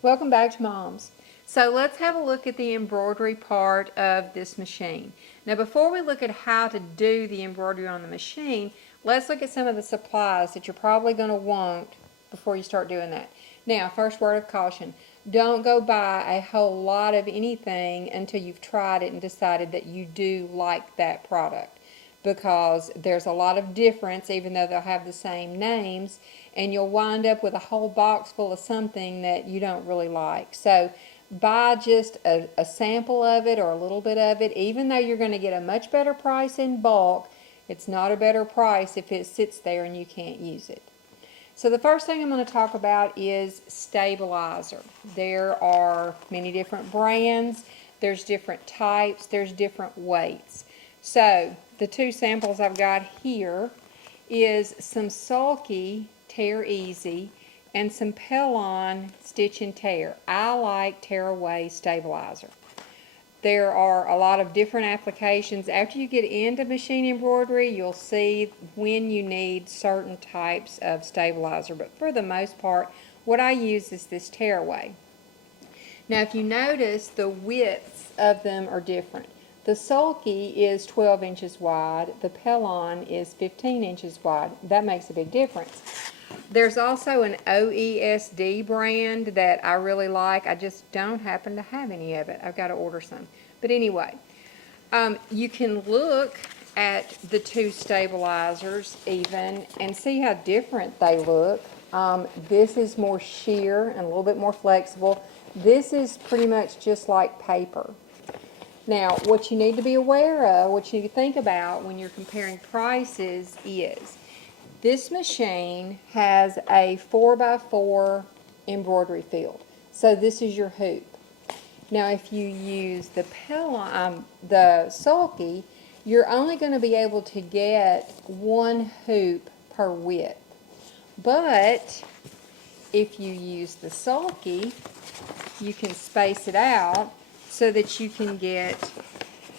Welcome back to Moms. So let's have a look at the embroidery part of this machine. Now before we look at how to do the embroidery on the machine, let's look at some of the supplies that you're probably going to want before you start doing that. Now, first word of caution, don't go buy a whole lot of anything until you've tried it and decided that you do like that product, because there's a lot of difference even though they'll have the same names, and you'll wind up with a whole box full of something that you don't really like. So buy just a sample of it or a little bit of it. Even though you're going to get a much better price in bulk, it's not a better price if it sits there and you can't use it. So the first thing I'm going to talk about is stabilizer. There are many different brands, there's different types, there's different weights. So the two samples I've got here is some Sulky Tear Easy and some Pellon Stitch and Tear. I like Tear Away stabilizer. There are a lot of different applications. After you get into machine embroidery, you'll see when you need certain types of stabilizer, but for the most part, what I use is this Tear Away. Now if you notice, the widths of them are different. The Sulky is 12 inches wide, the Pellon is 15 inches wide. That makes a big difference. There's also an OESD brand that I really like. I just don't happen to have any of it. I've got to order some. But anyway, you can look at the two stabilizers even and see how different they look. This is more sheer and a little bit more flexible. This is pretty much just like paper. Now, what you need to be aware of, what you need to think about when you're comparing prices is this machine has a 4x4 embroidery field. So this is your hoop. Now, if you use the Sulky, you're only going to be able to get one hoop per width. But if you use the Sulky, you can space it out so that you can get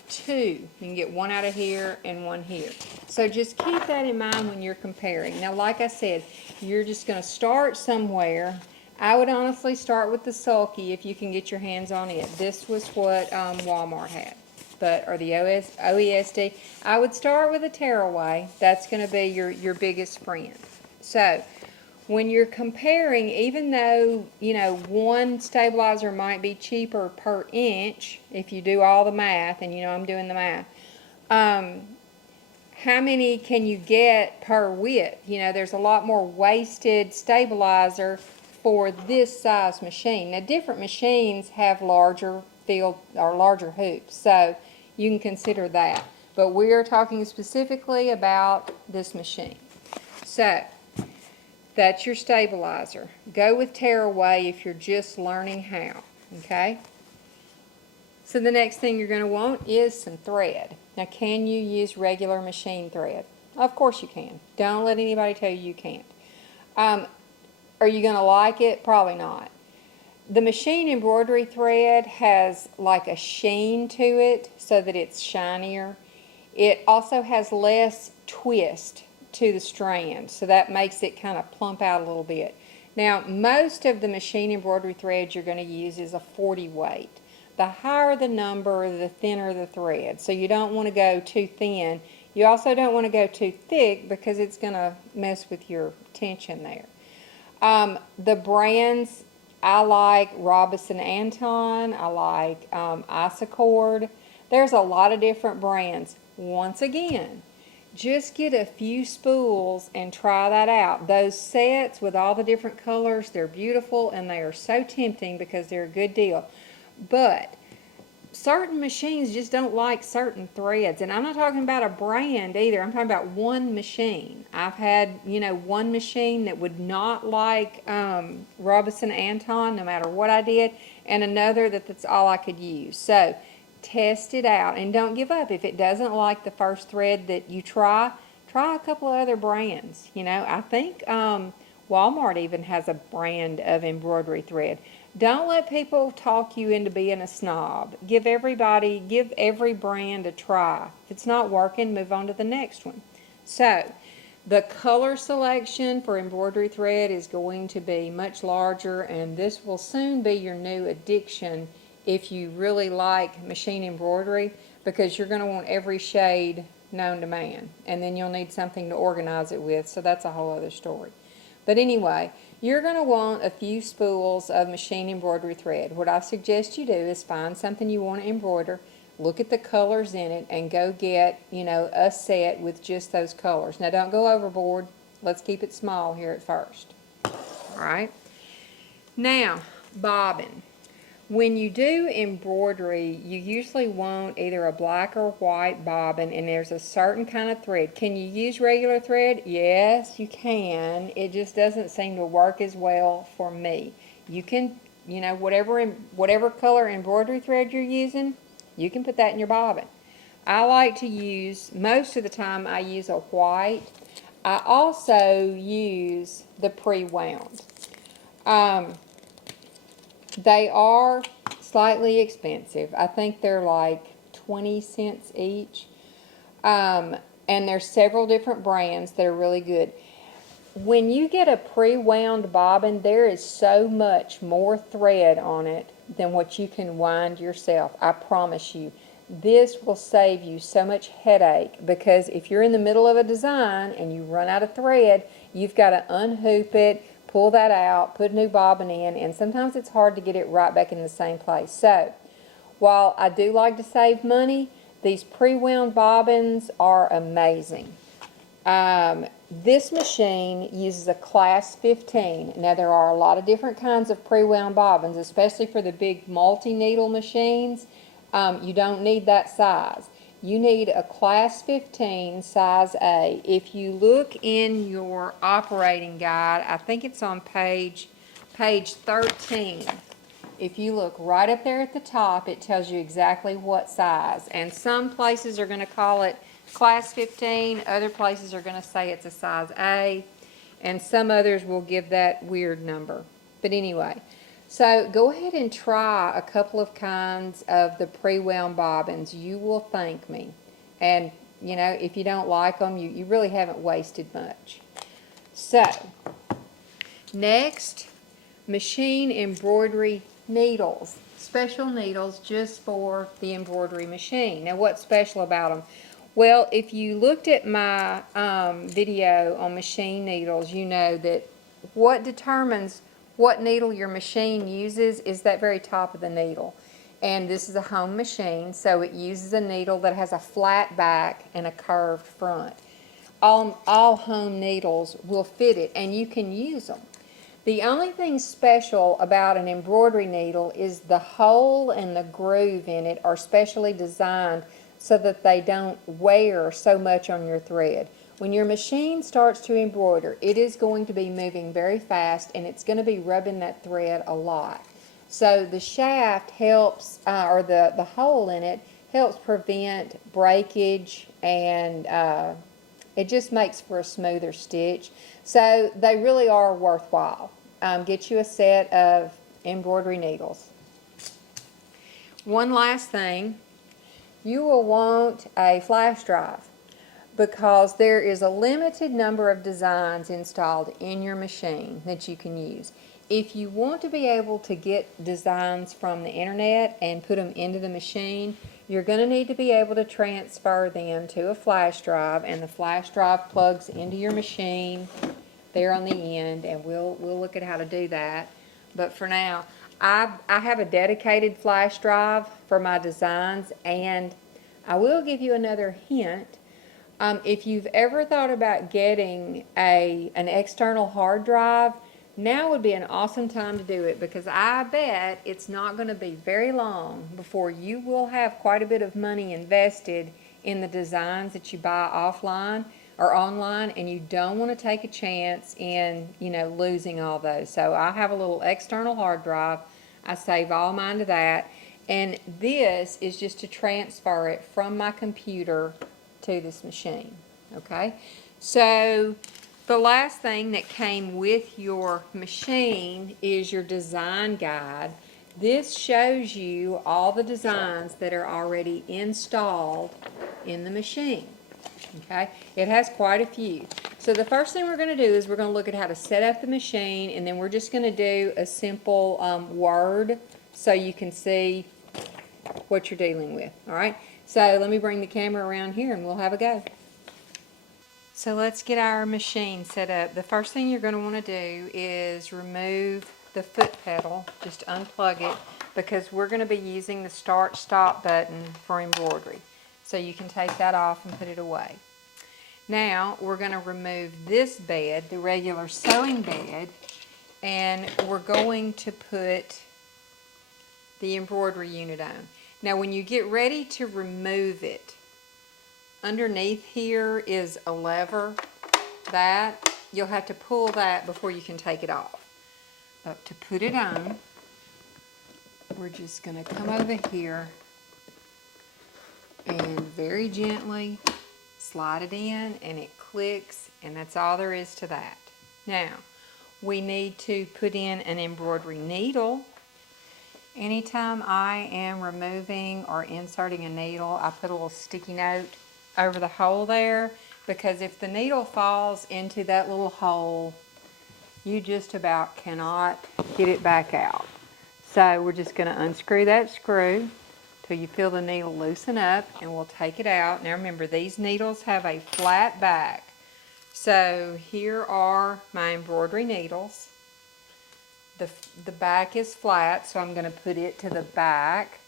two. You can get one out of here and one here. So just keep that in mind when you're comparing. Now, like I said, you're just going to start somewhere. I would honestly start with the Sulky if you can get your hands on it. This was what Walmart had, or the OESD. I would start with a Tearaway. That's going to be your biggest friend. So when you're comparing, even though, you know, one stabilizer might be cheaper per inch, if you do all the math, and you know I'm doing the math, how many can you get per width? You know, there's a lot more wasted stabilizer for this size machine. Now, different machines have larger field or larger hoops, so you can consider that. But we are talking specifically about this machine. So that's your stabilizer. Go with Tearaway if you're just learning how, okay? So the next thing you're going to want is some thread. Now, can you use regular machine thread? Of course you can. Don't let anybody tell you can't. Are you going to like it? Probably not. The machine embroidery thread has like a sheen to it so that it's shinier. It also has less twist to the strand, so that makes it kind of plump out a little bit. Now, most of the machine embroidery thread you're going to use is a 40 weight. The higher the number, the thinner the thread. So you don't want to go too thin. You also don't want to go too thick because it's going to mess with your tension there. The brands, I like Robinson Anton, I like Isacord. There's a lot of different brands. Once again, just get a few spools and try that out. Those sets with all the different colors, they're beautiful and they are so tempting because they're a good deal. But certain machines just don't like certain threads. And I'm not talking about a brand either. I'm talking about one machine. I've had, you know, one machine that would not like Robinson Anton no matter what I did, and another that's all I could use. So test it out and don't give up. If it doesn't like the first thread that you try a couple of other brands. You know, I think Walmart even has a brand of embroidery thread. Don't let people talk you into being a snob. Give every brand a try. If it's not working, move on to the next one. So The color selection for embroidery thread is going to be much larger, and this will soon be your new addiction if you really like machine embroidery, because you're going to want every shade known to man, and then you'll need something to organize it with, so that's a whole other story. But anyway, you're going to want a few spools of machine embroidery thread. What I suggest you do is find something you want to embroider, look at the colors in it, and go get, a set with just those colors. Now, don't go overboard. Let's keep it small here at first. All right. Now, bobbin. When you do embroidery, you usually want either a black or white bobbin, and there's a certain kind of thread. Can you use regular thread? Yes, you can. It just doesn't seem to work as well for me. You can, whatever color embroidery thread you're using, you can put that in your bobbin. I like to use, most of the time I use a white. I also use the pre-wound. They are slightly expensive. I think they're like 20 cents each. And there's several different brands that are really good. When you get a pre-wound bobbin, there is so much more thread on it than what you can wind yourself. I promise you. This will save you so much headache, because if you're in the middle of a design and you run out of thread, you've got to unhoop it, pull that out, put a new bobbin in, and sometimes it's hard to get it right back in the same place. So, while I do like to save money, these pre-wound bobbins are amazing. This machine uses a class 15. Now, there are a lot of different kinds of pre-wound bobbins, especially for the big multi-needle machines. You don't need that size. You need a class 15 size A. If you look in your operating guide, I think it's on page 13. If you look right up there at the top, it tells you exactly what size. And some places are going to call it class 15. Other places are going to say it's a size A. And some others will give that weird number. But anyway, so go ahead and try a couple of kinds of the pre-wound bobbins. You will thank me. And, if you don't like them, you really haven't wasted much. So, next, machine embroidery needles. Special needles just for the embroidery machine. Now, what's special about them? Well, if you looked at my video on machine needles, you know that what determines what needle your machine uses is that very top of the needle. And this is a home machine, so it uses a needle that has a flat back and a curved front. All home needles will fit it, and you can use them. The only thing special about an embroidery needle is the hole and the groove in it are specially designed so that they don't wear so much on your thread. When your machine starts to embroider, it is going to be moving very fast, and it's going to be rubbing that thread a lot. So the shaft helps, or the hole in it helps prevent breakage, and it just makes for a smoother stitch. So they really are worthwhile. Get you a set of embroidery needles. One last thing, you will want a flash drive, because there is a limited number of designs installed in your machine that you can use. If you want to be able to get designs from the internet and put them into the machine, you're going to need to be able to transfer them to a flash drive, and the flash drive plugs into your machine there on the end, and we'll look at how to do that. But for now, I have a dedicated flash drive for my designs, and I will give you another hint. If you've ever thought about getting an external hard drive, now would be an awesome time to do it, because I bet it's not going to be very long before you will have quite a bit of money invested in the designs that you buy offline or online, and you don't want to take a chance in, losing all those. So I have a little external hard drive. I save all mine to that, and this is just to transfer it from my computer to this machine. Okay, so the last thing that came with your machine is your design guide. This shows you all the designs that are already installed in the machine. Okay, it has quite a few. So the first thing we're going to do is we're going to look at how to set up the machine, and then we're just going to do a simple word so you can see what you're dealing with. All right, so let me bring the camera around here and we'll have a go. So let's get our machine set up. The first thing you're going to want to do is remove the foot pedal, just unplug it, because we're going to be using the start stop button for embroidery. So you can take that off and put it away. Now we're going to remove this bed, the regular sewing bed, and we're going to put the embroidery unit on. Now when you get ready to remove it, underneath here is a lever that you'll have to pull that before you can take it off. But to put it on, we're just going to come over here and very gently slide it in, and it clicks, and that's all there is to that. Now, we need to put in an embroidery needle. Anytime I am removing or inserting a needle, I put a little sticky note over the hole there, because if the needle falls into that little hole, you just about cannot get it back out. So we're just going to unscrew that screw till you feel the needle loosen up, and we'll take it out. Now remember, these needles have a flat back. So here are my embroidery needles. The back is flat, so I'm going to put it to the back,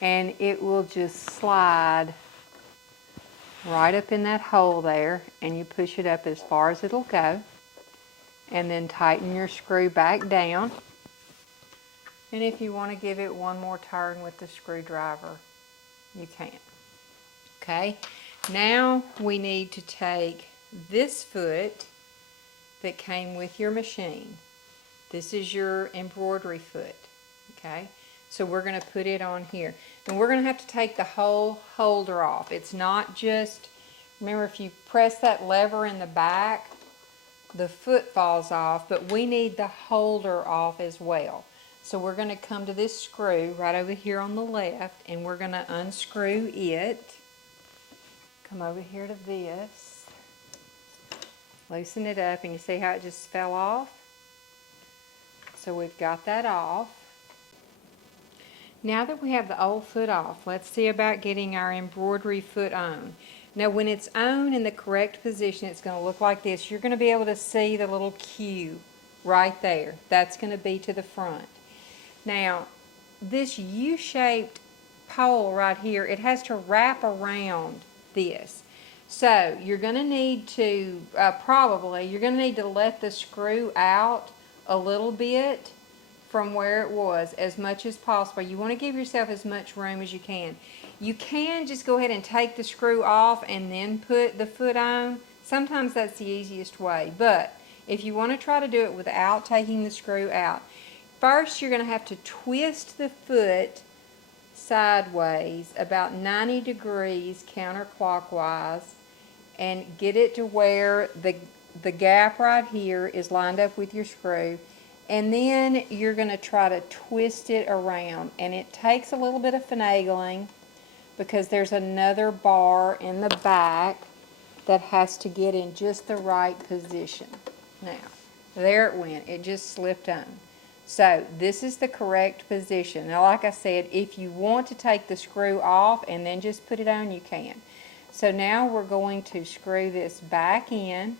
and it will just slide right up in that hole there, and you push it up as far as it'll go, and then tighten your screw back down. And if you want to give it one more turn with the screwdriver, you can. Okay, now we need to take this foot that came with your machine. This is your embroidery foot. Okay, so we're going to put it on here. And we're going to have to take the whole holder off. It's not just, remember, if you press that lever in the back, the foot falls off, but we need the holder off as well. So we're going to come to this screw right over here on the left, and we're going to unscrew it. Come over here to this. Loosen it up, and you see how it just fell off? So we've got that off. Now that we have the old foot off, let's see about getting our embroidery foot on. Now when it's on in the correct position, it's going to look like this. You're going to be able to see the little Q right there. That's going to be to the front. Now, this U-shaped pole right here, it has to wrap around this. So you're going to need to, you're going to need to let the screw out a little bit from where it was, as much as possible. You want to give yourself as much room as you can. You can just go ahead and take the screw off and then put the foot on. Sometimes that's the easiest way, but if you want to try to do it without taking the screw out, first you're going to have to twist the foot sideways about 90 degrees counterclockwise and get it to where the gap right here is lined up with your screw, and then you're going to try to twist it around, and it takes a little bit of finagling because there's another bar in the back that has to get in just the right position. Now, there it went. It just slipped on. So this is the correct position. Now, like I said, if you want to take the screw off and then just put it on, you can. So now we're going to screw this back in.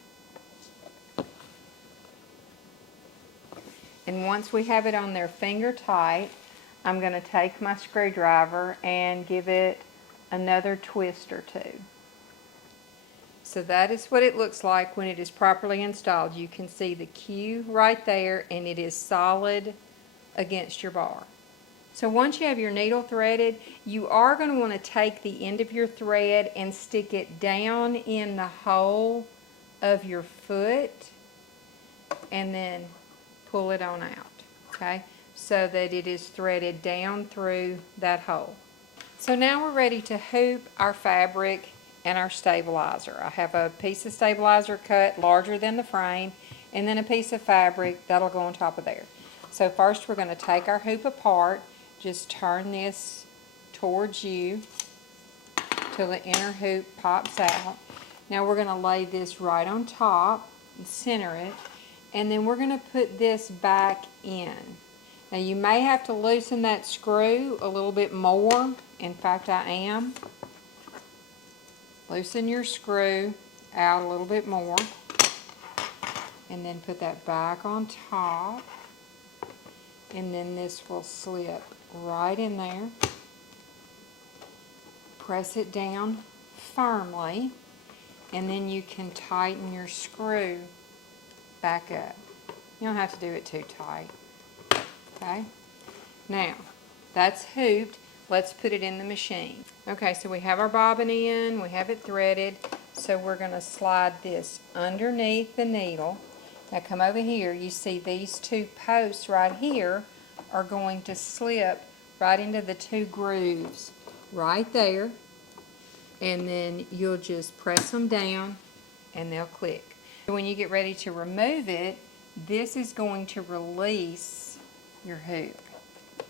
And once we have it on there finger tight, I'm going to take my screwdriver and give it another twist or two. So that is what it looks like when it is properly installed. You can see the Q right there, and it is solid against your bar. So once you have your needle threaded, you are going to want to take the end of your thread and stick it down in the hole of your foot and then pull it on out, okay, so that it is threaded down through that hole. So now we're ready to hoop our fabric and our stabilizer. I have a piece of stabilizer cut larger than the frame, and then a piece of fabric that'll go on top of there. So first we're going to take our hoop apart. Just turn this towards you, till the inner hoop pops out. Now we're going to lay this right on top and center it, and then we're going to put this back in. Now you may have to loosen that screw a little bit more. In fact, I am. Loosen your screw out a little bit more, and then put that back on top, and then this will slip right in there. Press it down firmly, and then you can tighten your screw back up. You don't have to do it too tight. Okay? Now, that's hooped. Let's put it in the machine. Okay, so we have our bobbin in, we have it threaded, so we're going to slide this underneath the needle. Now come over here, you see these two posts right here are going to slip right into the two grooves right there, and then you'll just press them down and they'll click. When you get ready to remove it, this is going to release your hoop,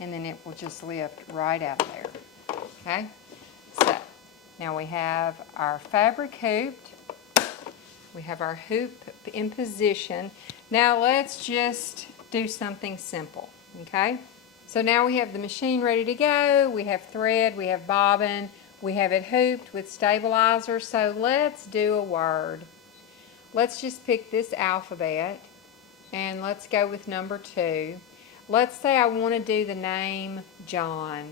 and then it will just lift right out of there. Okay? So, now we have our fabric hooped. We have our hoop in position. Now let's just do something simple. Okay? So now we have the machine ready to go. We have thread, we have bobbin, we have it hooped with stabilizer. So let's do a word. Let's just pick this alphabet, and let's go with number 2. Let's say I want to do the name John.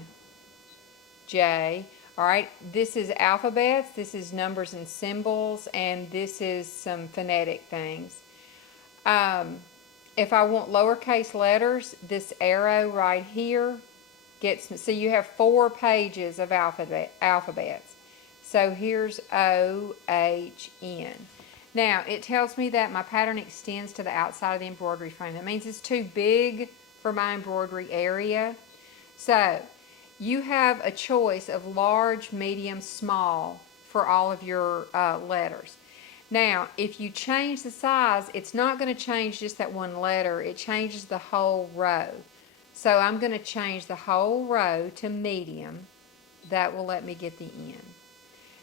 J. All right, this is alphabets, this is numbers and symbols, and this is some phonetic things. If I want lowercase letters, this arrow right here gets me. So you have 4 pages of alphabets. So here's O, H, N. Now, it tells me that my pattern extends to the outside of the embroidery frame. That means it's too big for my embroidery area. So, you have a choice of large, medium, small for all of your letters. Now, if you change the size, it's not going to change just that one letter. It changes the whole row. So, I'm going to change the whole row to medium. That will let me get the N.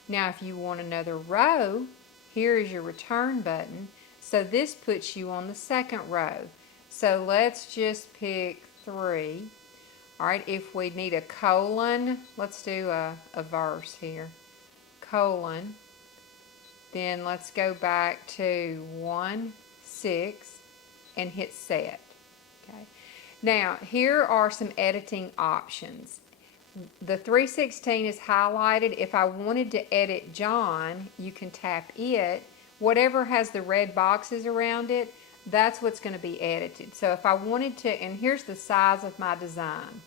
Now, if you want another row, here is your return button. So this puts you on the second row. So let's just pick 3. All right, if we need a colon, let's do a verse here. Colon. Then let's go back to 1, 6, and hit set. Okay. Now, here are some editing options. The 316 is highlighted. If I wanted to edit John, you can tap it. Whatever has the red boxes around it, that's what's going to be edited. So if I wanted to, and here's the size of my design.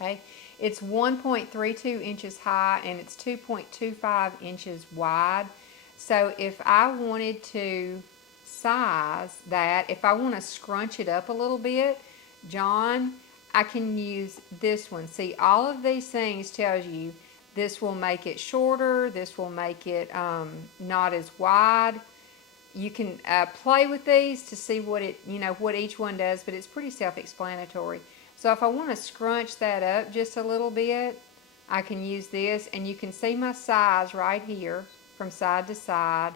Okay, it's 1.32 inches high and it's 2.25 inches wide. So if I wanted to size that, if I want to scrunch it up a little bit, John, I can use this one. See, all of these things tells you this will make it shorter, this will make it not as wide. You can play with these to see what it, what each one does, but it's pretty self-explanatory. So if I want to scrunch that up just a little bit, I can use this, and you can see my size right here from side to side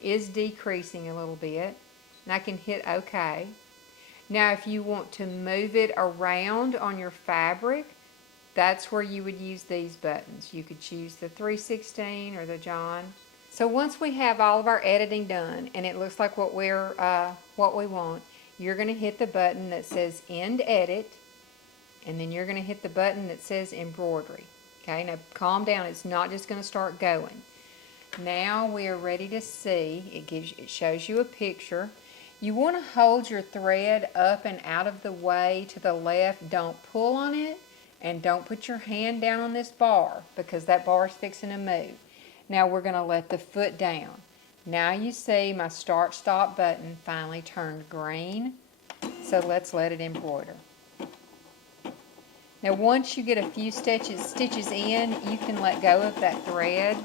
is decreasing a little bit, and I can hit OK. Now, if you want to move it around on your fabric, that's where you would use these buttons. You could choose the 316 or the John. So once we have all of our editing done, and it looks like what we want, you're going to hit the button that says End Edit, and then you're going to hit the button that says Embroidery. Okay, now calm down. It's not just going to start going. Now we are ready to see. It shows you a picture. You want to hold your thread up and out of the way to the left. Don't pull on it, and don't put your hand down on this bar because that bar is fixing to move. Now we're going to let the foot down. Now you see my Start Stop button finally turned green. So let's let it embroider. Now once you get a few stitches in, you can let go of that thread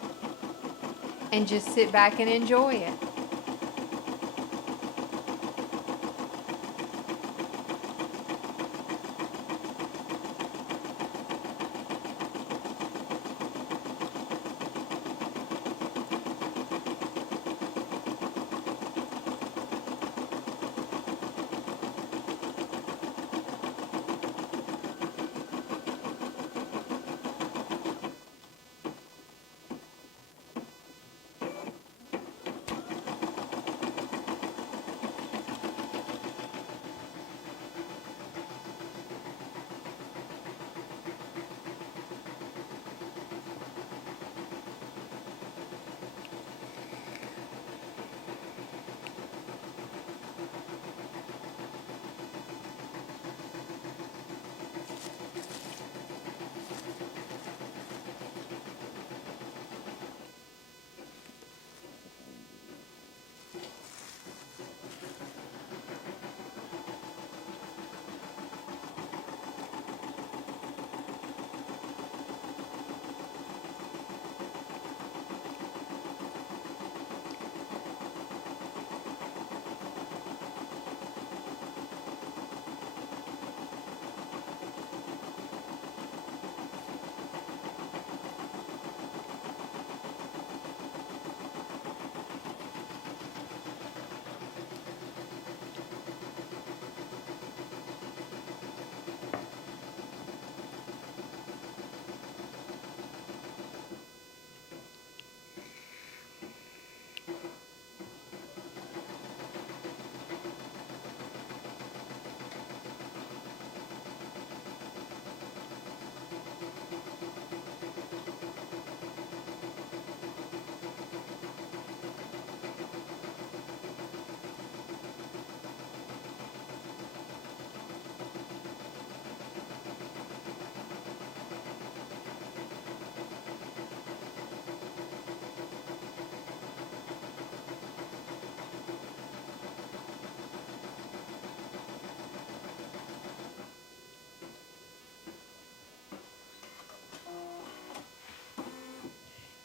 and just sit back and enjoy it.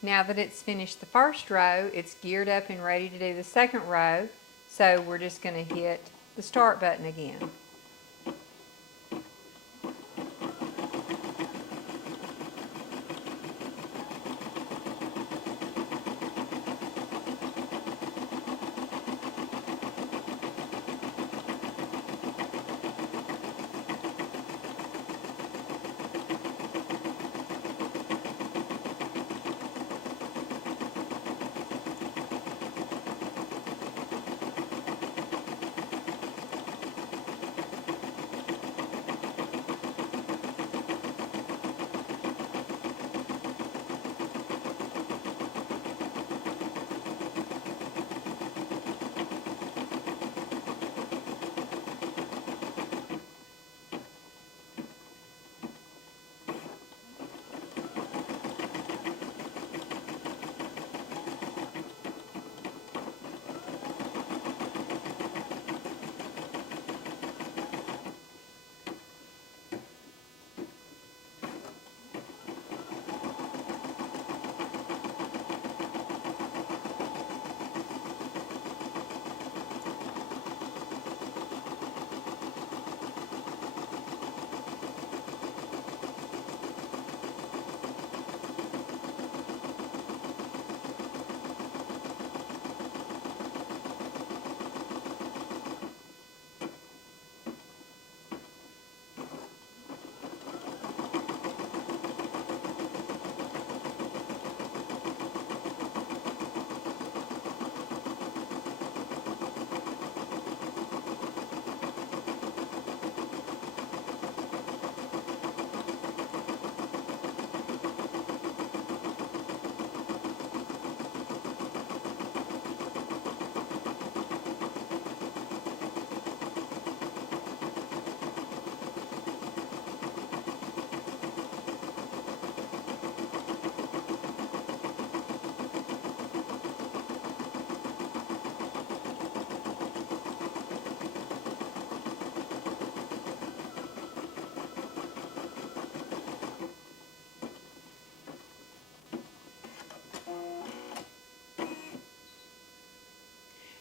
Now that it's finished the first row, it's geared up and ready to do the second row. So we're just going to hit the start button again.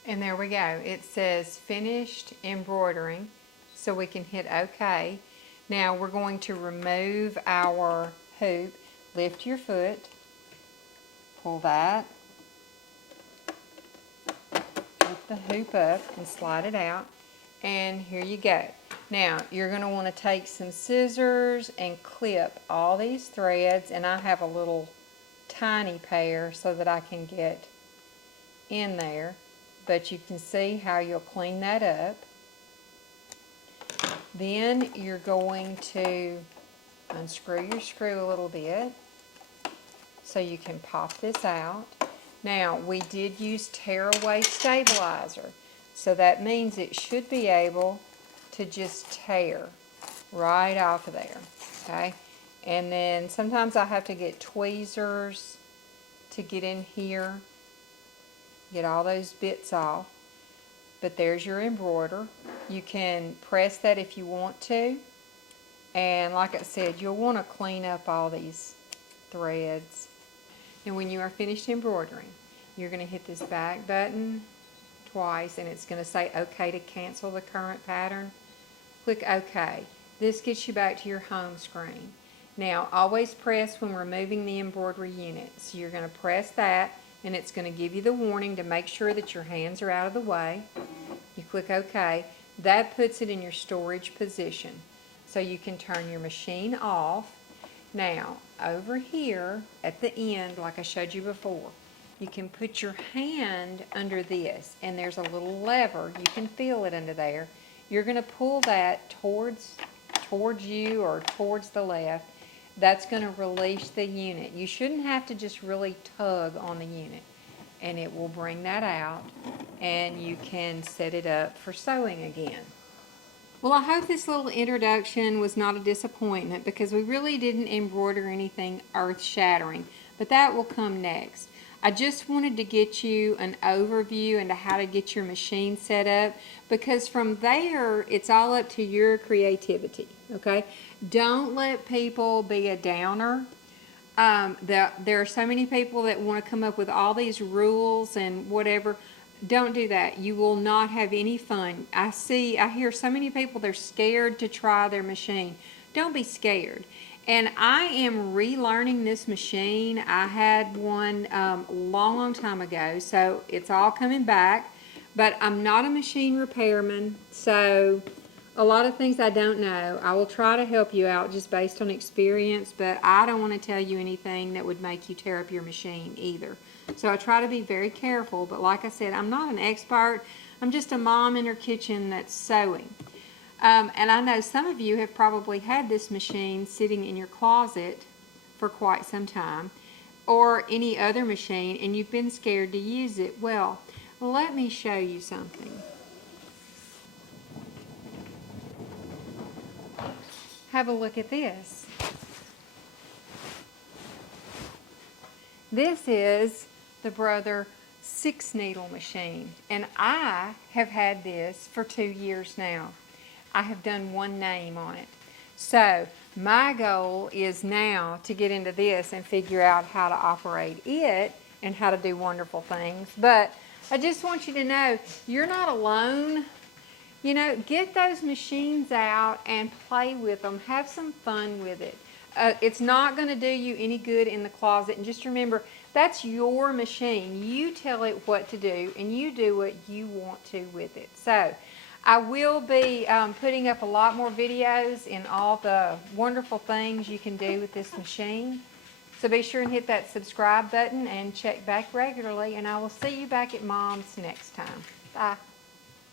And there we go. It says finished embroidering, so we can hit OK. Now we're going to remove our hoop. Lift your foot, pull that, lift the hoop up and slide it out, and here you go. Now you're going to want to take some scissors and clip all these threads, and I have a little tiny pair so that I can get in there. But you can see how you'll clean that up. Then you're going to unscrew your screw a little bit so you can pop this out. Now, we did use tearaway stabilizer, so that means it should be able to just tear right off of there, okay? And then sometimes I have to get tweezers to get in here, get all those bits off. But there's your embroider. You can press that if you want to. And like I said, you'll want to clean up all these threads. And when you are finished embroidering, you're going to hit this back button twice, and it's going to say OK to cancel the current pattern. Click OK. This gets you back to your home screen. Now, always press when removing the embroidery unit. So you're going to press that, and it's going to give you the warning to make sure that your hands are out of the way. You click OK. That puts it in your storage position. So you can turn your machine off. Now, over here at the end, like I showed you before, you can put your hand under this, and there's a little lever. You can feel it under there. You're going to pull that towards you or towards the left. That's going to release the unit. You shouldn't have to just really tug on the unit, and it will bring that out, and you can set it up for sewing again. Well, I hope this little introduction was not a disappointment, because we really didn't embroider anything earth-shattering, but that will come next. I just wanted to get you an overview into how to get your machine set up, because from there, it's all up to your creativity, okay? Don't let people be a downer. There are so many people that want to come up with all these rules and whatever. Don't do that. You will not have any fun. I hear so many people, they're scared to try their machine. Don't be scared. And I am relearning this machine. I had one long time ago, so it's all coming back. But I'm not a machine repairman, so a lot of things I don't know. I will try to help you out just based on experience, but I don't want to tell you anything that would make you tear up your machine either. So I try to be very careful, but like I said, I'm not an expert. I'm just a mom in her kitchen that's sewing. And I know some of you have probably had this machine sitting in your closet for quite some time, or any other machine, and you've been scared to use it. Well, let me show you something. Have a look at this. This is the Brother 6-needle machine, and I have had this for 2 years now. I have done one name on it. So my goal is now to get into this and figure out how to operate it and how to do wonderful things. But I just want you to know, you're not alone. You know, get those machines out and play with them. Have some fun with it. It's not going to do you any good in the closet. And just remember, that's your machine. You tell it what to do, and you do what you want to with it. So I will be putting up a lot more videos in all the wonderful things you can do with this machine. So be sure and hit that subscribe button and check back regularly. And I will see you back at Mom's next time. Bye.